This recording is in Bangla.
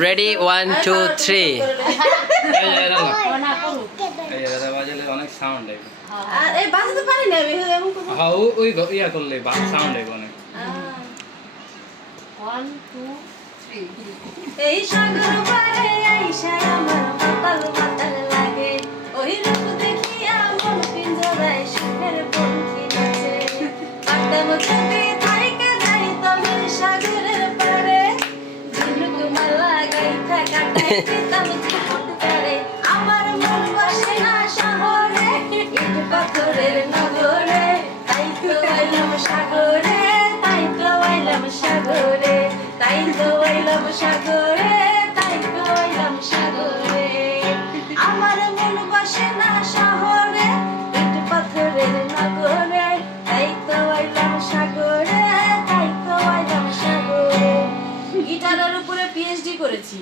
রেডি ওয়ান টু থ্রি অনেক সাউন্ড আর এই বাজাতে পারি না আমি এমন করব ও- ওই গ- ইয়া করলে সাউন্ড অনেক ওয়ান টু থ্রি এই সাগর পারে আইসা আমার মাতাল মাতাল লাগে ওই রূপ দেখিয়া মন পিঞ্জরায় সুখের পঙ্খী নাচে। পাতাম যদি সাগরে তাই তো আইলাম সাগরে তাই তো আইলাম সাগরে তাই তো আইলাম সাগরে আমার মন বসে না শহরে ইট পাথরের নগরে তাই উপরে পিএইচডি করেছি।